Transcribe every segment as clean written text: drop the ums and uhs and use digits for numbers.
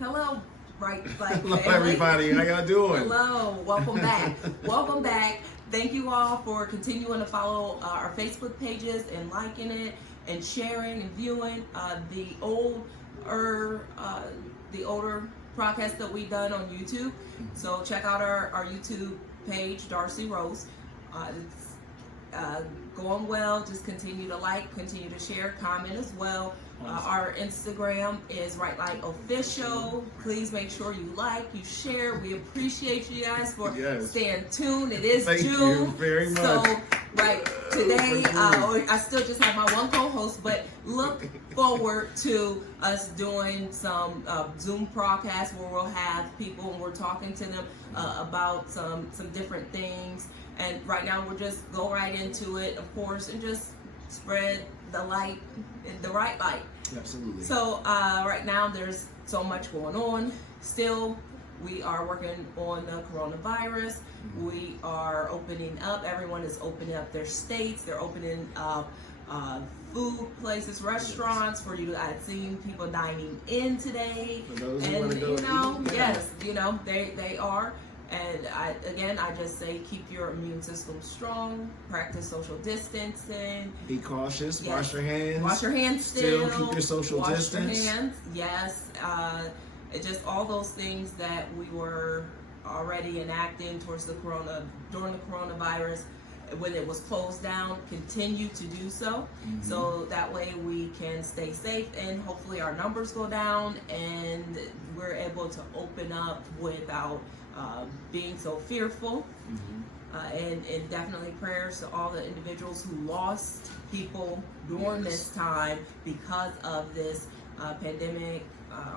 Hello, Bright Flag Hello, family. everybody. How y'all doing? Hello, welcome back. Welcome back. Thank you all for continuing to follow our Facebook pages and liking it and sharing and viewing the older broadcasts that we've done on YouTube. So check out our YouTube page, Darcy Rose. It's going well. Just continue to like, continue to share, comment as well. Our Instagram is Right Light Official. Please make sure you like, you share. We appreciate you guys for staying tuned. It is Thank June. you very much. So, right, today, I still just have my one co-host, but look forward to us doing some Zoom broadcasts where we'll have people and we're talking to them about some different things. And right now, we'll just go right into it, of course, and just spread the light, the right light. Absolutely. So right now there's so much going on. Still, we are working on the coronavirus. We are opening up. Everyone is opening up their states. They're opening up food places, restaurants for you to. I've seen people dining in today, For those who and wanna go eat, yes, they are. And I just say keep your immune system strong, practice social distancing. Be cautious, Yes. wash your hands. Wash your hands still. Keep your social Wash distance. your hands, yes. Just all those things that we were already enacting during the coronavirus. When it was closed down, continue to do so. So that way we can stay safe and hopefully our numbers go down and we're able to open up without being so fearful. And definitely prayers to all the individuals who lost people during this time because of this pandemic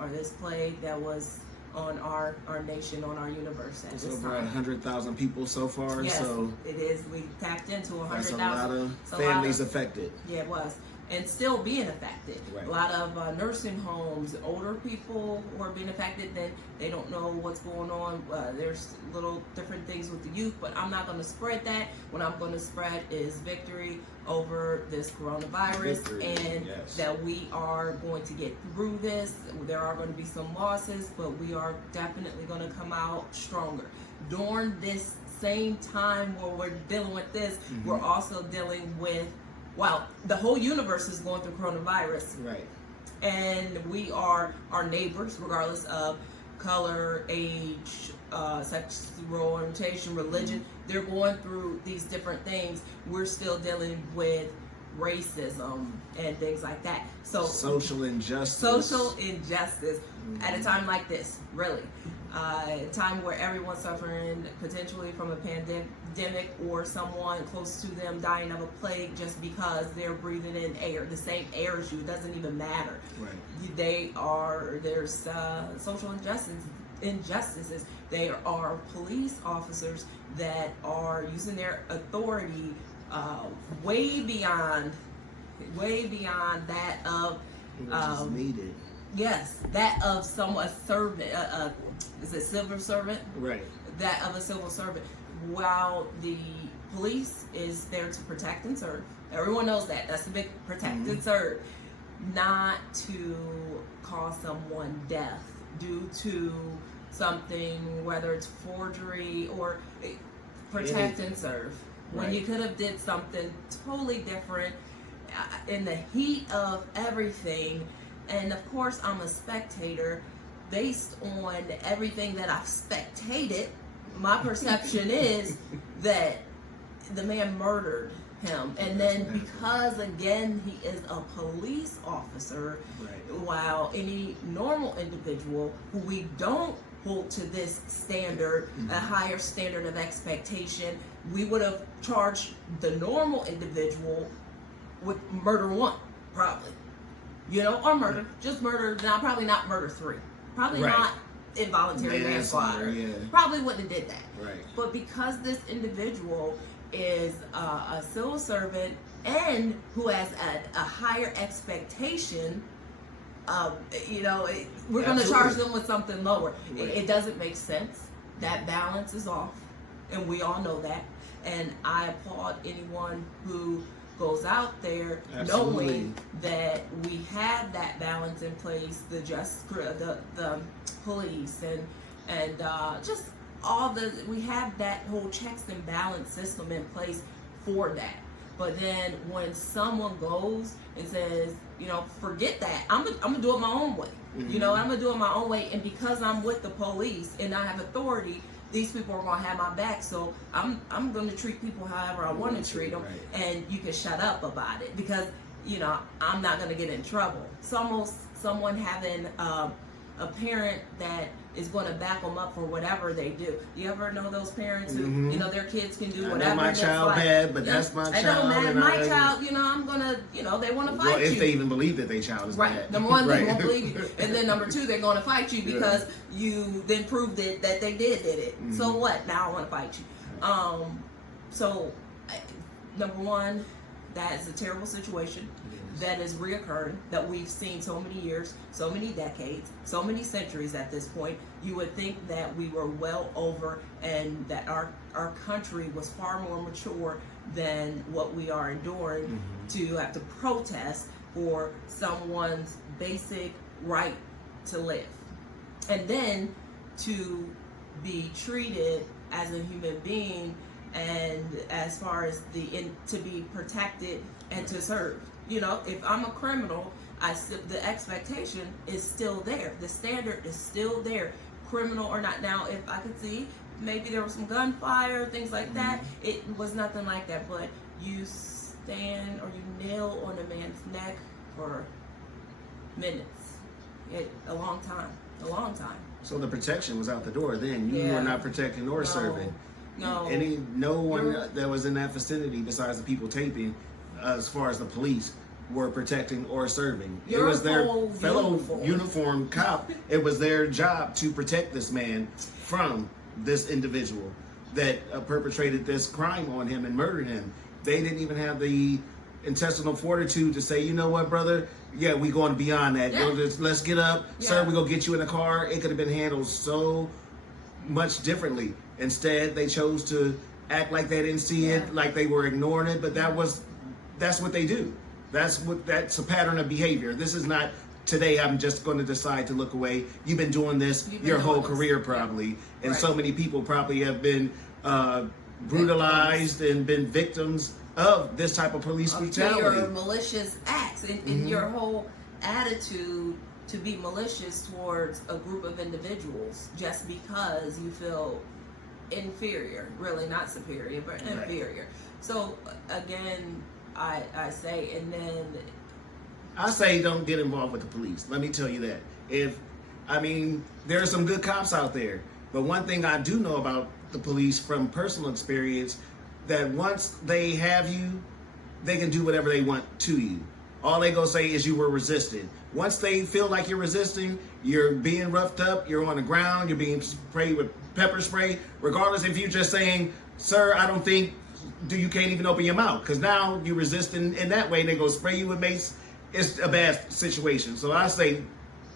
or this plague that was on our nation, on our universe at It's this over time. 100,000 people so far. Yes, So it is. We tapped into that's 100,000. a lot of families affected. Yeah, it was. And still being affected. Right. A lot of nursing homes, older people who are being affected, then they don't know what's going on. There's little different things with the youth, but I'm not going to spread that. What I'm going to spread is victory over this coronavirus and that we are going to get through this. There are going to be some losses, but we are definitely going to come out stronger. During this same time where we're dealing with this, we're also dealing with the whole universe is going through coronavirus. Right. And we are our neighbors, regardless of color, age, sexual orientation, religion. They're going through these different things. We're still dealing with racism and things like that. So Social injustice. At a time like this, really. A time where everyone's suffering potentially from a pandemic or someone close to them dying of a plague just because they're breathing in air, the same air as you. It doesn't even matter. Right. There's social injustices. There are police officers that are using their authority way beyond that of Which is needed. yes, that of a servant. Is it civil servant? Right. That of a civil servant. While the police is there to protect and serve. Everyone knows that. That's the big protect and serve. Not to cause someone death due to something, whether it's forgery or protect and serve. When you could have did something totally different in the heat of everything. And of course, I'm a spectator. Based on everything that I've spectated, my perception is that the man murdered him. And then because, again, he is a police officer, while any normal individual who we don't hold to this standard, a higher standard of expectation, we would have charged the normal individual with murder 1, probably. Or murder. Just murder, probably not murder 3. Probably not involuntary manslaughter. Probably wouldn't have did that. Right. But because this individual is a civil servant and who has a higher expectation, we're going to charge them with something lower. It doesn't make sense. That balance is off, and we all know that. And I applaud anyone who goes out there Absolutely. knowing that we have that balance in place, the police and just we have that whole checks and balance system in place for that. But then when someone goes and says, forget that, I'm gonna do it my own way. Mm-hmm. I'm gonna do it my own way, and because I'm with the police and I have authority, these people are gonna have my back. So I'm gonna treat people however I want to treat them, right. and you can shut up about it because I'm not gonna get in trouble. It's almost someone having a parent that is going to back them up for whatever they do. You ever know those parents who, Mm-hmm. Their kids can do I whatever? know my child bad, but that's my child. It don't matter. and My I- child, I'm gonna, they want to fight Well, if you. they even believe that their child is Right. bad. Number one, they Right. won't believe you, and then number two, they're going to fight you Yeah. because you then proved it that they did it. Mm-hmm. So what? Now I want to fight you. Number one, that is a terrible situation. That is reoccurring, that we've seen so many years, so many decades, so many centuries at this point. You would think that we were well over and that our country was far more mature than what we are enduring Mm-hmm. to have to protest for someone's basic right to live. And then to be treated as a human being, and as far as to be protected and to serve. If I'm a criminal, the expectation is still there. The standard is still there, criminal or not. Now, if I could see maybe there was some gunfire, things like that, it was nothing like that. But you stand or you kneel on a man's neck for minutes, a long time. So the protection was out the door then. You Yeah. were not protecting or No. serving. No. No one that was in that vicinity besides the people taping, as far as the police, were protecting or serving. It Your was their whole fellow uniform. uniformed cop. It was their job to protect this man from this individual that perpetrated this crime on him and murdered him. They didn't even have the intestinal fortitude to say, you know what, brother? Yeah, we going beyond that. Yeah. Let's get up, sir. Yeah. We gonna get you in the car. It could have been handled so much differently. Instead, they chose to act like they didn't see Yeah. it, like they were ignoring it. But that's what they do. That's a pattern of behavior. This is not today. I'm just going to decide to look away. You've been doing this You've been your doing whole this. career probably, and Right. so many people probably have been brutalized and been victims of this type of police Your brutality. malicious acts and your whole attitude to be malicious towards a group of individuals just because you feel inferior, really not superior, but inferior. So again, I say, and then I say don't get involved with the police. Let me tell you that. There are some good cops out there, but one thing I do know about the police from personal experience, that once they have you, they can do whatever they want to you. All they gonna say is you were resisting. Once they feel like you're resisting, you're being roughed up, you're on the ground, you're being sprayed with pepper spray, regardless if you're just saying, sir, I don't think, you can't even open your mouth, because now you're resisting in that way, and they go spray you with mace. It's a bad situation. So I say,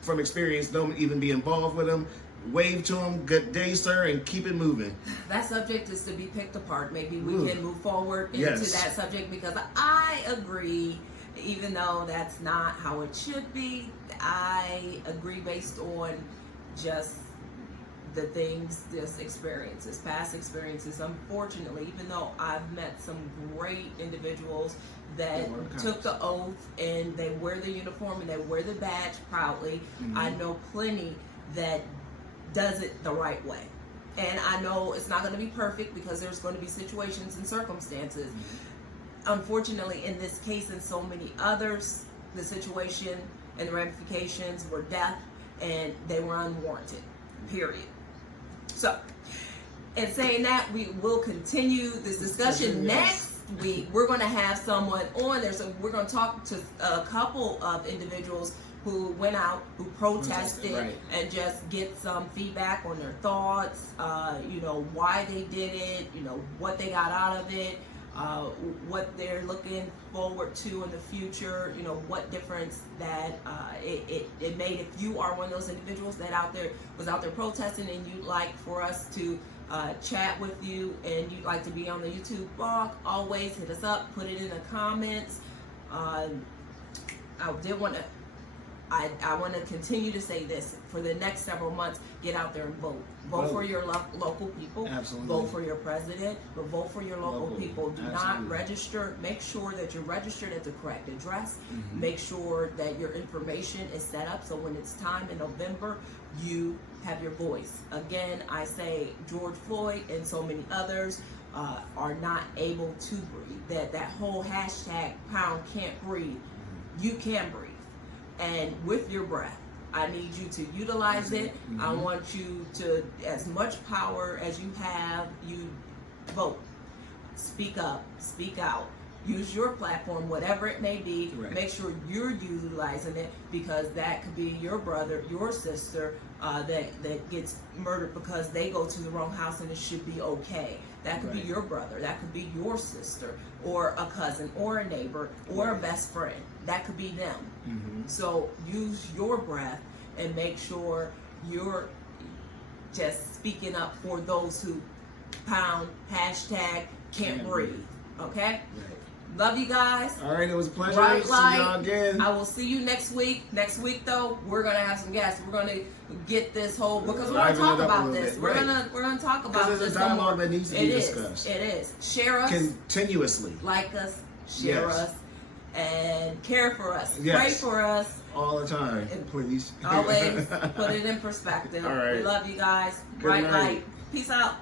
from experience, don't even be involved with them. Wave to them, good day, sir, and keep it moving. that subject is to be picked apart. Maybe we can move forward into Yes. that subject, because I agree, even though that's not how it should be, I agree based on just the things, just experiences, past experiences. Unfortunately, even though I've met some great individuals that took the oath and they wear the uniform and they wear the badge proudly, I know plenty that does it the right way. And I know it's not going to be perfect because there's going to be situations and circumstances. Unfortunately, in this case and so many others, the situation and the ramifications were death, and they were unwarranted, period. So, in saying that, we will continue this discussion next week. We're going to have someone on there, so we're going to talk to a couple of individuals who went out, who protested, Right. and just get some feedback on their thoughts, why they did it, what they got out of it, what they're looking forward to in the future, what difference that it made. If you are one of those individuals that was out there protesting, and you'd like for us to chat with you and you'd like to be on the YouTube blog, always hit us up, put it in the comments. I want to continue to say this for the next several months. Get out there and vote. Vote for your local people. Absolutely. Vote for your president, but vote for your local people. Do not Absolutely. register. Make sure that you're registered at the correct address. Mhm. Make sure that your information is set up so when it's time in November, you have your voice. Again, I say George Floyd and so many others are not able to breathe. That whole hashtag pound can't breathe. You can breathe. And with your breath, I need you to utilize it. Mhm. I want you to, as much power as you have, you vote. Speak up, speak out. Use your platform, whatever it may be. Right. Make sure you're utilizing it, because that could be your brother, your sister that gets murdered because they go to the wrong house and it should be okay. That could Right. be your brother, that could be your sister, or a cousin, or a neighbor, or a Right. best friend. That could be them. Mhm. So use your breath and make sure you're just speaking up for those who pound hashtag can't breathe. Okay? Right. Love you guys. All right, it was a pleasure. Bright See light. y'all again. I will see you next week. Next week though, we're gonna have some guests. We're gonna get this whole, because we're gonna Liven talk it up a about little this. bit. We're Right. gonna talk about Because this it's a some more. dialogue that needs to be discussed. It is. Share us, Continuously. like us, share Yes. us, and care for us. Yes. Pray for us. All the time, And please. Always put it in perspective. All right. We love you guys. Good Bright night. light. Peace out.